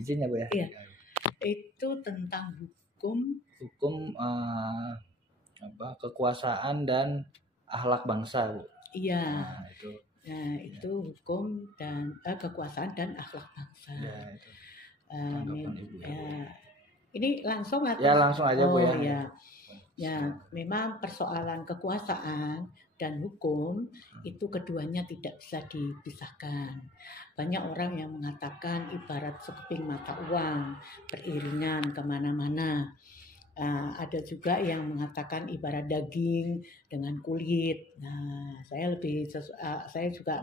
Izin ya Bu ya. Iya. Itu tentang hukum kekuasaan dan akhlak bangsa Bu. Iya. Nah, itu hukum dan kekuasaan dan akhlak bangsa. Ya, itu. Ibu, ini langsung atau? Ya langsung aja Bu ya. Ya, memang persoalan kekuasaan dan hukum itu keduanya tidak bisa dipisahkan. Banyak orang yang mengatakan ibarat sekeping mata uang, beriringan kemana-mana. Ada juga yang mengatakan ibarat daging dengan kulit. Nah, saya juga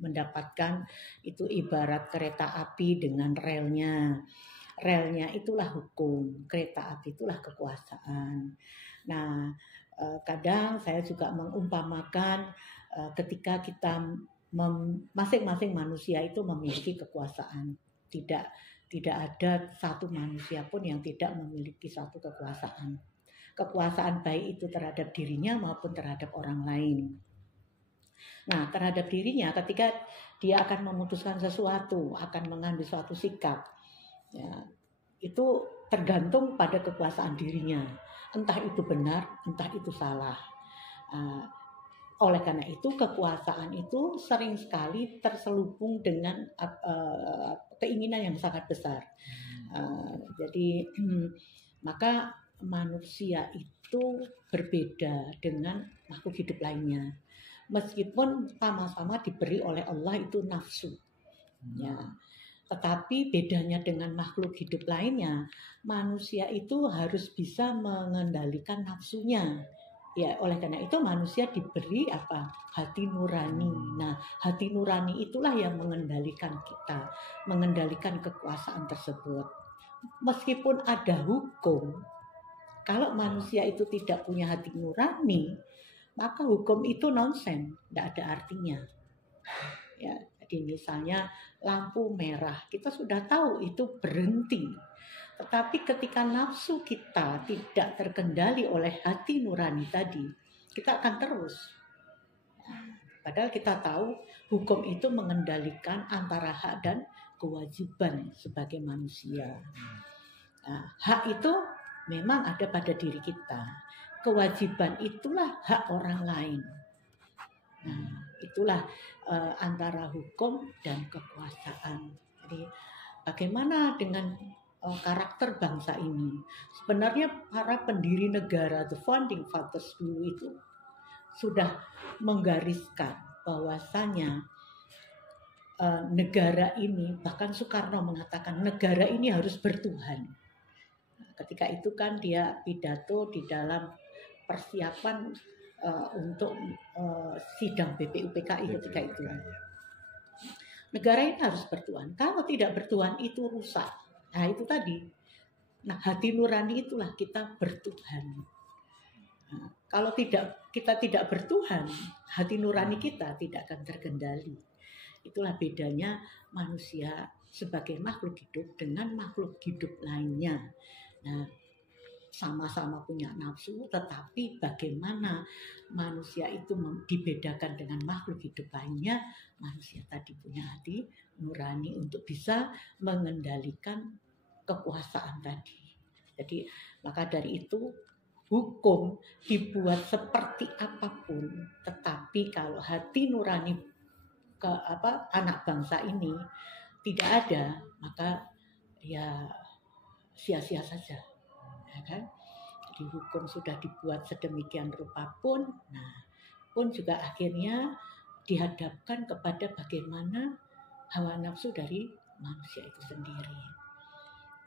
mendapatkan itu ibarat kereta api dengan relnya. Relnya itulah hukum, kereta api itulah kekuasaan. Nah, kadang saya juga mengumpamakan ketika kita masing-masing manusia itu memiliki kekuasaan. Tidak ada satu manusia pun yang tidak memiliki satu kekuasaan. Kekuasaan baik itu terhadap dirinya maupun terhadap orang lain. Nah, terhadap dirinya ketika dia akan memutuskan sesuatu, akan mengambil suatu sikap, ya, itu tergantung pada kekuasaan dirinya. Entah itu benar, entah itu salah. Oleh karena itu kekuasaan itu sering sekali terselubung dengan keinginan yang sangat besar. Jadi maka manusia itu berbeda dengan makhluk hidup lainnya. Meskipun sama-sama diberi oleh Allah itu nafsu. Ya. Tetapi bedanya dengan makhluk hidup lainnya, manusia itu harus bisa mengendalikan nafsunya. Ya, oleh karena itu manusia diberi apa? Hati nurani. Nah, hati nurani itulah yang mengendalikan kita, mengendalikan kekuasaan tersebut. Meskipun ada hukum, kalau manusia itu tidak punya hati nurani, maka hukum itu nonsen, tidak ada artinya. Ya, jadi misalnya lampu merah, kita sudah tahu itu berhenti. Tetapi ketika nafsu kita tidak terkendali oleh hati nurani tadi, kita akan terus. Padahal kita tahu hukum itu mengendalikan antara hak dan kewajiban sebagai manusia. Nah, hak itu memang ada pada diri kita. Kewajiban itulah hak orang lain. Nah, itulah antara hukum dan kekuasaan. Jadi bagaimana dengan karakter bangsa ini? Sebenarnya para pendiri negara, the founding fathers dulu itu sudah menggariskan bahwasanya negara ini, bahkan Soekarno mengatakan negara ini harus bertuhan. Ketika itu kan dia pidato di dalam persiapan untuk sidang BPUPKI ketika itu. Negara ini harus bertuhan. Kalau tidak bertuhan itu rusak. Nah itu tadi. Nah hati nurani itulah kita bertuhan. Nah, kalau kita tidak bertuhan, hati nurani kita tidak akan terkendali. Itulah bedanya manusia sebagai makhluk hidup dengan makhluk hidup lainnya. Nah, sama-sama punya nafsu, tetapi bagaimana manusia itu dibedakan dengan makhluk hidup lainnya, manusia tadi punya hati nurani untuk bisa mengendalikan kekuasaan tadi. Jadi maka dari itu hukum dibuat seperti apapun, tetapi kalau hati nurani anak bangsa ini tidak ada, maka ya sia-sia saja. Ya kan? Jadi hukum sudah dibuat sedemikian rupa pun, pun juga akhirnya dihadapkan kepada bagaimana hawa nafsu dari manusia itu sendiri.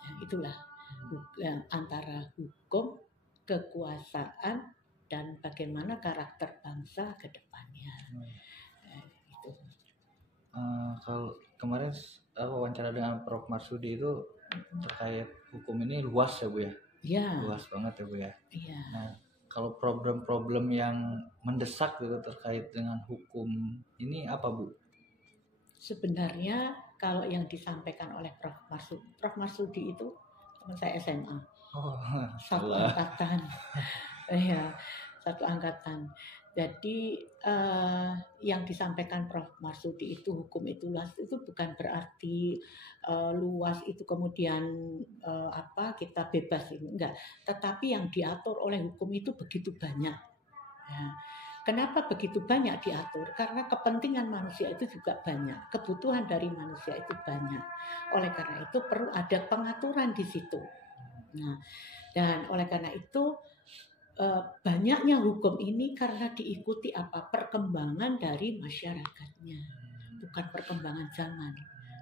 Ya, itulah antara hukum, kekuasaan, dan bagaimana karakter bangsa ke depannya. Itu. Kalau kemarin wawancara dengan Prof. Marsudi itu terkait hukum ini luas ya Bu ya? Iya. Luas banget ya Bu ya? Iya. Nah, kalau problem-problem yang mendesak gitu terkait dengan hukum ini apa Bu? Sebenarnya kalau yang disampaikan oleh Prof. Marsudi itu teman saya SMA. Satu angkatan. Ya, satu angkatan. Jadi yang disampaikan Prof. Marsudi itu hukum itu luas itu bukan berarti luas itu kemudian kita bebas ini enggak. Tetapi yang diatur oleh hukum itu begitu banyak. Ya. Kenapa begitu banyak diatur? Karena kepentingan manusia itu juga banyak, kebutuhan dari manusia itu banyak. Oleh karena itu perlu ada pengaturan di situ. Nah, dan oleh karena itu banyaknya hukum ini karena diikuti perkembangan dari masyarakatnya, bukan perkembangan zaman.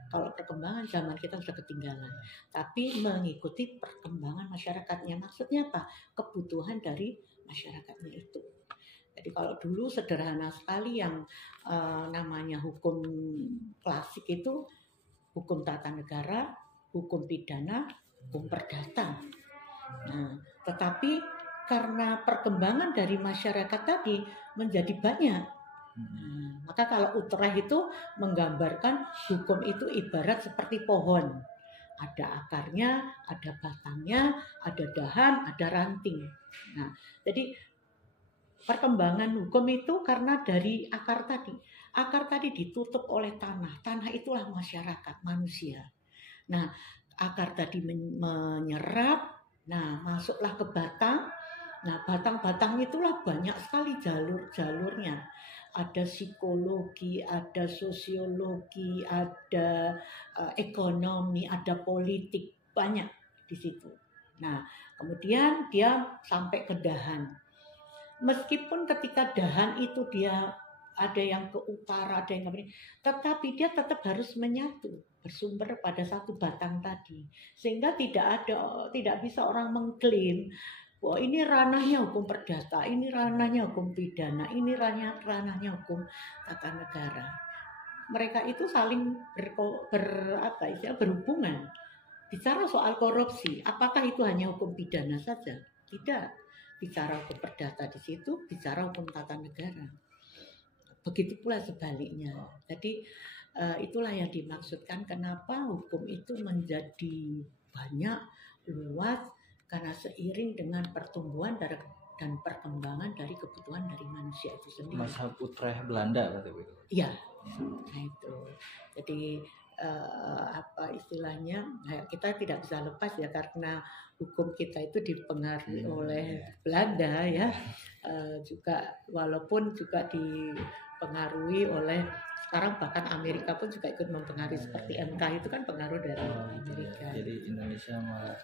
Kalau perkembangan zaman kita sudah ketinggalan, tapi mengikuti perkembangan masyarakatnya. Maksudnya apa? Kebutuhan dari masyarakatnya itu. Jadi kalau dulu sederhana sekali yang namanya hukum klasik itu hukum tata negara, hukum pidana, hukum perdata. Nah, tetapi karena perkembangan dari masyarakat tadi menjadi banyak. Nah, maka kalau Utrecht itu menggambarkan hukum itu ibarat seperti pohon. Ada akarnya, ada batangnya, ada dahan, ada ranting. Nah, jadi perkembangan hukum itu karena dari akar tadi. Akar tadi ditutup oleh tanah. Tanah itulah masyarakat, manusia. Nah, akar tadi menyerap, nah masuklah ke batang. Nah, batang-batang itulah banyak sekali jalur-jalurnya. Ada psikologi, ada sosiologi, ada ekonomi, ada politik, banyak di situ. Nah, kemudian dia sampai ke dahan. Meskipun ketika dahan itu dia ada yang ke utara, ada yang ke ini, tetapi dia tetap harus menyatu, bersumber pada satu batang tadi. Sehingga tidak bisa orang mengklaim bahwa ini ranahnya hukum perdata, ini ranahnya hukum pidana, ini ranahnya hukum tata negara. Mereka itu saling berhubungan. Bicara soal korupsi, apakah itu hanya hukum pidana saja? Tidak. Bicara hukum perdata di situ, bicara hukum tata negara. Begitu pula sebaliknya. Jadi itulah yang dimaksudkan kenapa hukum itu menjadi banyak, luas, karena seiring dengan pertumbuhan dan perkembangan dari kebutuhan dari manusia itu sendiri. Mazhab Utrecht Belanda berarti itu. Iya. Nah itu. Jadi istilahnya kita tidak bisa lepas ya karena hukum kita itu dipengaruhi oleh Belanda ya. Juga walaupun juga dipengaruhi oleh sekarang bahkan Amerika pun juga ikut mempengaruhi seperti MK itu kan pengaruh dari Amerika. Jadi Indonesia malah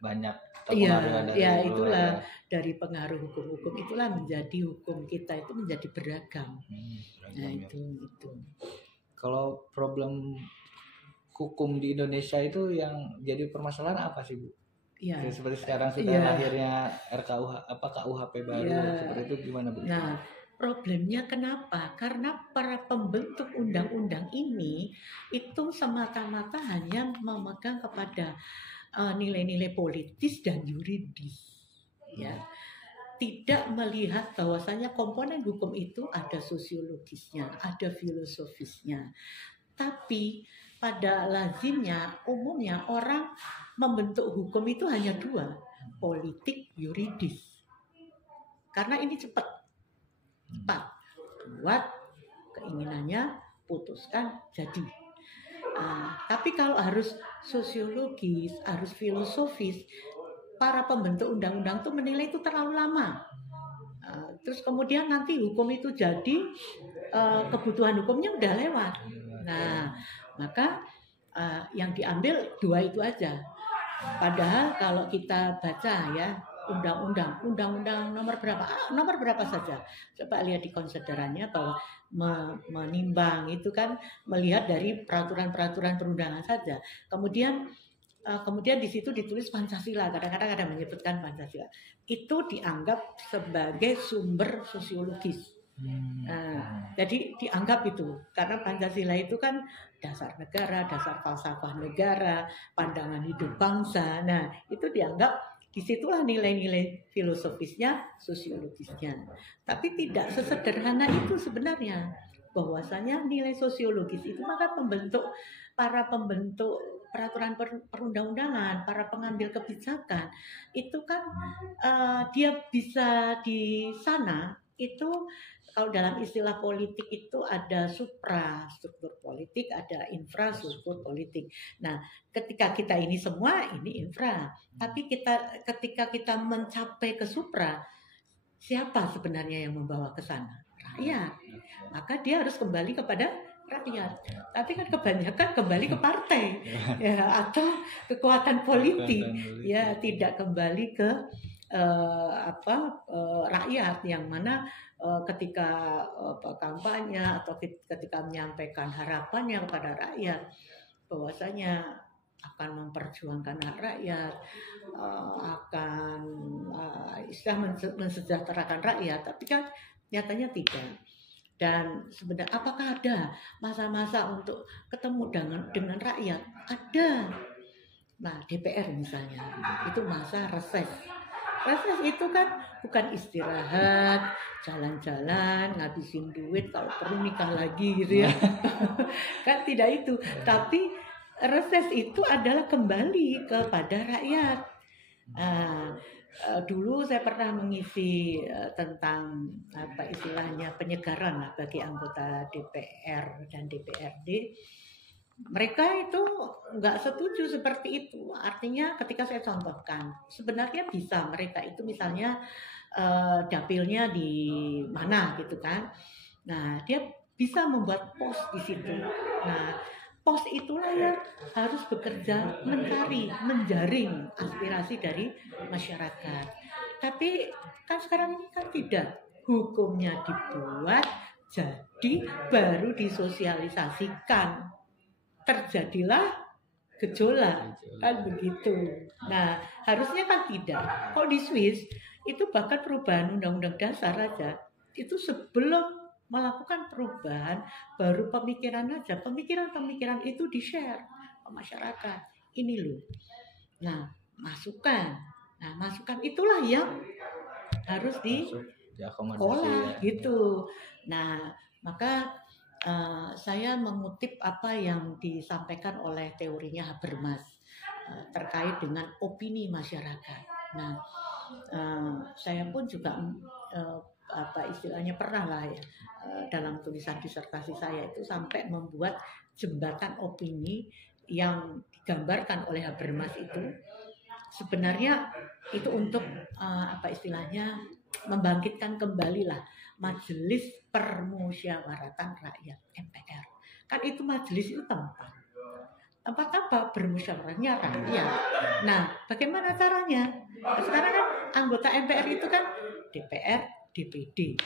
banyak terpengaruh dari itulah dari pengaruh hukum-hukum itulah menjadi hukum kita itu menjadi beragam. Nah itu. Kalau problem hukum di Indonesia itu yang jadi permasalahan apa sih Bu? Ya. Seperti sekarang sudah lahirnya KUHP baru seperti itu gimana Bu? Nah problemnya kenapa? Karena para pembentuk undang-undang ini itu semata-mata hanya memegang kepada nilai-nilai politis dan yuridis, ya, tidak melihat bahwasanya komponen hukum itu ada sosiologisnya, ada filosofisnya. Tapi pada lazimnya, umumnya orang membentuk hukum itu hanya dua, politik, yuridis. Karena ini cepat, buat keinginannya, putuskan, jadi. Tapi kalau harus sosiologis, harus filosofis, para pembentuk undang-undang itu menilai itu terlalu lama. Terus kemudian nanti hukum itu jadi kebutuhan hukumnya udah lewat. Nah, maka yang diambil dua itu aja. Padahal kalau kita baca ya undang-undang nomor berapa saja. Coba lihat di konsiderannya bahwa menimbang itu kan melihat dari peraturan-peraturan perundangan saja. Kemudian di situ ditulis Pancasila, kadang-kadang ada menyebutkan Pancasila. Itu dianggap sebagai sumber sosiologis. Jadi dianggap itu karena Pancasila itu kan dasar negara, dasar falsafah negara, pandangan hidup bangsa. Nah, itu dianggap disitulah nilai-nilai filosofisnya, sosiologisnya. Tapi tidak sesederhana itu sebenarnya. Bahwasanya nilai sosiologis itu maka para pembentuk peraturan perundang-undangan, para pengambil kebijakan itu kan dia bisa di sana itu kalau dalam istilah politik itu ada suprastruktur politik, ada infrastruktur politik. Nah, ketika kita ini semua ini infra, tapi ketika kita mencapai ke supra, siapa sebenarnya yang membawa ke sana? Rakyat. Maka dia harus kembali kepada rakyat. Tapi kan kebanyakan kembali ke partai ya, atau kekuatan politik, ya tidak kembali ke rakyat, yang mana ketika kampanye atau ketika menyampaikan harapannya kepada rakyat bahwasanya akan memperjuangkan hak rakyat, akan mensejahterakan rakyat, tapi kan nyatanya tidak. Dan sebenarnya apakah ada masa-masa untuk ketemu dengan rakyat? Ada. Nah, DPR misalnya, itu masa reses. Reses itu kan bukan istirahat, jalan-jalan, ngabisin duit, kalau perlu nikah lagi gitu ya. Kan tidak itu. Tapi reses itu adalah kembali kepada rakyat. Dulu saya pernah mengisi tentang apa istilahnya penyegaran lah bagi anggota DPR dan DPRD. Mereka itu nggak setuju seperti itu. Artinya ketika saya contohkan, sebenarnya bisa mereka itu misalnya dapilnya di mana gitu kan. Nah, dia bisa membuat pos di situ. Nah, pos itulah yang harus bekerja mencari, menjaring aspirasi dari masyarakat. Tapi kan sekarang ini kan tidak. Hukumnya dibuat, jadi baru disosialisasikan. Terjadilah gejolak, kan begitu. Nah, harusnya kan tidak. Kok di Swiss itu bahkan perubahan undang-undang dasar aja itu sebelum melakukan perubahan baru pemikiran aja, pemikiran itu di-share ke masyarakat. Ini loh. Nah, masukan itulah yang harus diolah gitu. Nah, maka saya mengutip apa yang disampaikan oleh teorinya Habermas terkait dengan opini masyarakat. Nah, saya pun juga apa istilahnya pernah lah ya dalam tulisan disertasi saya itu sampai membuat jembatan opini yang digambarkan oleh Habermas itu sebenarnya itu untuk apa istilahnya membangkitkan kembali lah Majelis Permusyawaratan Rakyat MPR. Kan itu majelis itu tempat apa bermusyawarahnya rakyat. Nah, bagaimana caranya? Sekarang kan anggota MPR itu kan DPR, DPD.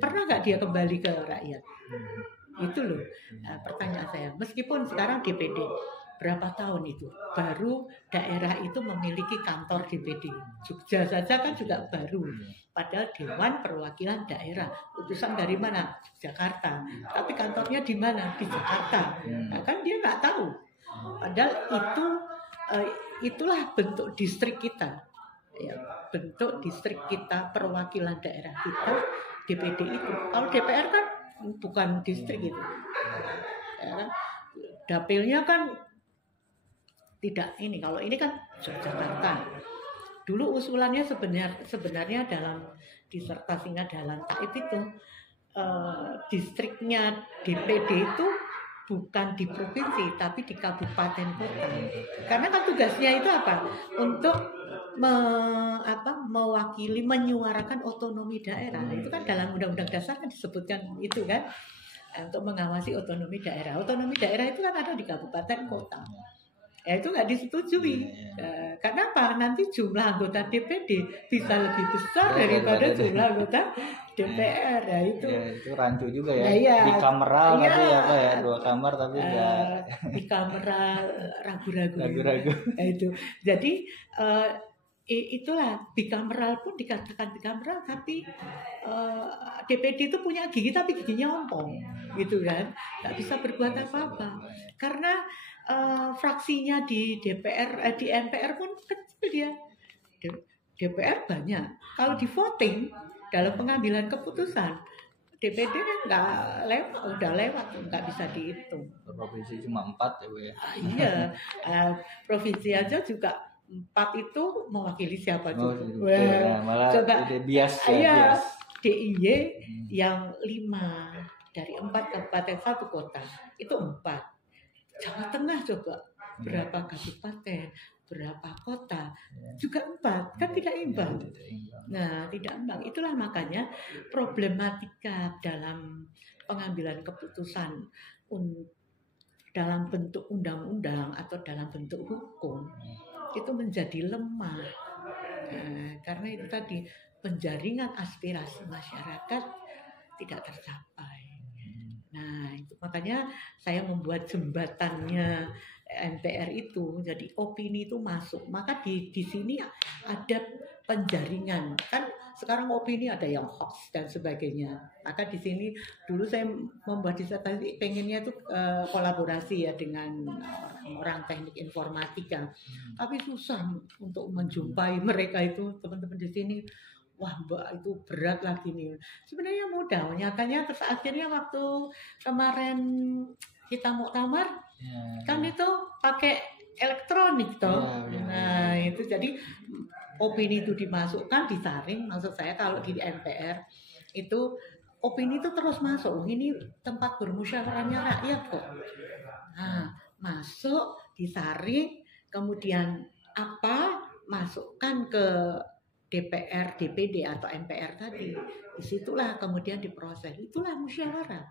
Pernah nggak dia kembali ke rakyat? Itu loh pertanyaan saya. Meskipun sekarang DPD berapa tahun itu baru daerah itu memiliki kantor DPD. Jogja saja kan juga baru. Padahal Dewan Perwakilan Daerah utusan dari mana? Jakarta. Tapi kantornya di mana? Di Jakarta. Nah, kan dia nggak tahu. Padahal itulah bentuk distrik kita. Ya, bentuk distrik kita, perwakilan daerah kita, DPD itu. Kalau DPR kan bukan distrik itu. Ya, dapilnya kan tidak ini. Kalau ini kan Jakarta. Dulu usulannya sebenarnya dalam disertasinya dalam Taib itu distriknya DPD itu bukan di provinsi tapi di kabupaten kota. Karena kan tugasnya itu apa? Untuk mewakili, menyuarakan otonomi daerah. Itu kan dalam Undang-Undang Dasar kan disebutkan itu kan, untuk mengawasi otonomi daerah. Otonomi daerah itu kan ada di kabupaten kota. Ya itu nggak disetujui. Karena apa? Nanti jumlah anggota DPD bisa lebih besar daripada jumlah anggota DPR. Ya itu. Ya, itu rancu juga ya. Di kameral tapi apa ya 2 kamar tapi di kameral ragu-ragu. Ya, itu. Jadi itulah bikameral pun dikatakan bikameral tapi DPD itu punya gigi tapi giginya ompong gitu kan, nggak bisa berbuat apa-apa karena fraksinya di DPR di MPR pun kecil dia. DPR banyak, kalau di voting dalam pengambilan keputusan DPD kan nggak lewat, udah lewat nggak bisa dihitung. Provinsi cuma 4 ya Bu ya. Iya, provinsi aja juga 4 itu mewakili siapa juga. Malah coba bias ya, bias. DIY yang 5 dari 4 kabupaten 1 kota itu 4. Jawa Tengah coba berapa kabupaten, berapa kota, juga 4, kan tidak imbang. Nah, tidak imbang. Itulah makanya problematika dalam pengambilan keputusan dalam bentuk undang-undang atau dalam bentuk hukum itu menjadi lemah. Karena itu tadi penjaringan aspirasi masyarakat tidak tercapai. Nah, itu makanya saya membuat jembatannya MPR itu, jadi opini itu masuk. Maka di sini ada penjaringan. Kan sekarang opini ada yang hoax dan sebagainya. Maka di sini dulu saya membuat disertasi pengennya tuh kolaborasi ya dengan orang teknik informatika. Tapi susah untuk menjumpai mereka itu, teman-teman di sini. Wah Mbak itu berat lagi nih. Sebenarnya mudah, nyatanya terus akhirnya waktu kemarin kita muktamar kan itu pakai elektronik toh. Nah itu jadi opini itu dimasukkan, disaring. Maksud saya kalau di MPR itu opini itu terus masuk. Ini tempat bermusyawarahnya rakyat kok. Nah masuk, disaring, kemudian apa masukkan ke DPR, DPD atau MPR tadi, disitulah kemudian diproses, itulah musyawarah.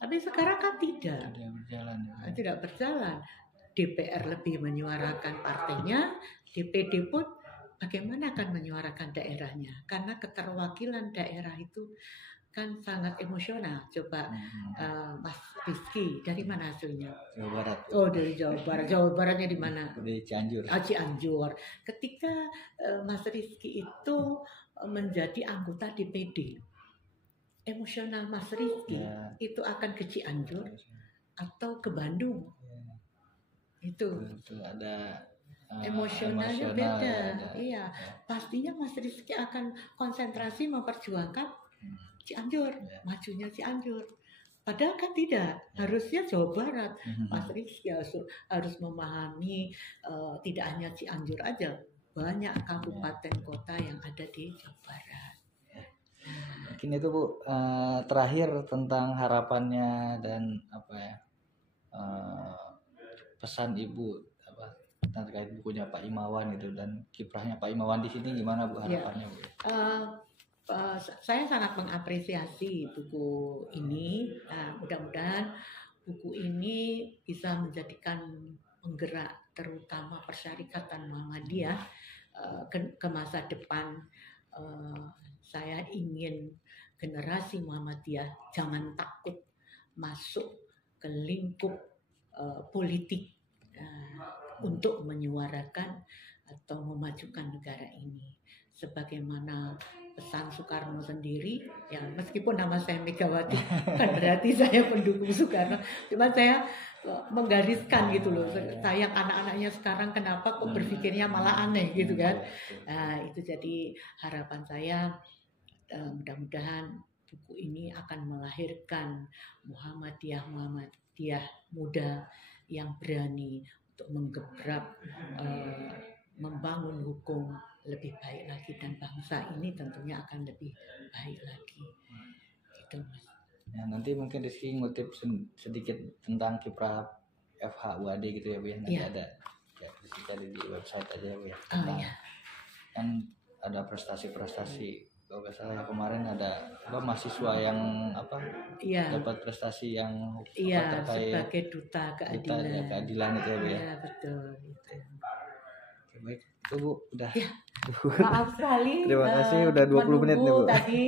Tapi sekarang kan tidak berjalan. DPR lebih menyuarakan partainya, DPD pun bagaimana akan menyuarakan daerahnya, karena keterwakilan daerah itu kan sangat emosional. Coba Mas Rizky, dari mana hasilnya? Jawa Barat. Oh dari Jawa Barat. Jawa Baratnya di mana? Di Cianjur. Cianjur. Ketika Mas Rizky itu menjadi anggota DPD, emosional Mas Rizky itu akan ke Cianjur atau ke Bandung? Itu ada emosionalnya beda. Iya, pastinya Mas Rizky akan konsentrasi memperjuangkan Cianjur, majunya Cianjur. Padahal kan tidak, harusnya Jawa Barat. Mas Rizky harus memahami tidak hanya Cianjur aja, banyak kabupaten kota yang ada di Jawa Barat. Mungkin itu Bu, terakhir tentang harapannya dan apa ya, pesan Ibu apa terkait bukunya Pak Imawan itu dan kiprahnya Pak Imawan di sini gimana Bu harapannya Bu? Saya sangat mengapresiasi buku ini. Mudah-mudahan buku ini bisa menjadikan penggerak terutama Persyarikatan Muhammadiyah ke masa depan. Saya ingin generasi Muhammadiyah jangan takut masuk ke lingkup politik untuk menyuarakan atau memajukan negara ini. Sebagaimana pesan Soekarno sendiri, ya meskipun nama saya Megawati, kan berarti saya pendukung Soekarno. Cuma saya menggariskan gitu loh. Sayang anak-anaknya sekarang kenapa kok berpikirnya malah aneh gitu kan. Nah, itu jadi harapan saya mudah-mudahan buku ini akan melahirkan Muhammadiyah muda yang berani untuk menggebrak membangun hukum lebih baik lagi dan bangsa ini tentunya akan lebih baik lagi. Gitu Mas. Ya, nanti mungkin Rizky ngutip sedikit tentang kiprah FH UAD gitu ya Bu ya. Nanti ada ya Rizky cari di website aja Bu ya. Kan ada prestasi-prestasi. Kalau nggak salah ya kemarin ada mahasiswa yang dapat prestasi yang terkait sebagai duta keadilan itu ya Bu ya. Iya betul. Baik, itu Bu udah. Maaf sekali. Terima kasih udah 20 menit nih Bu. Tadi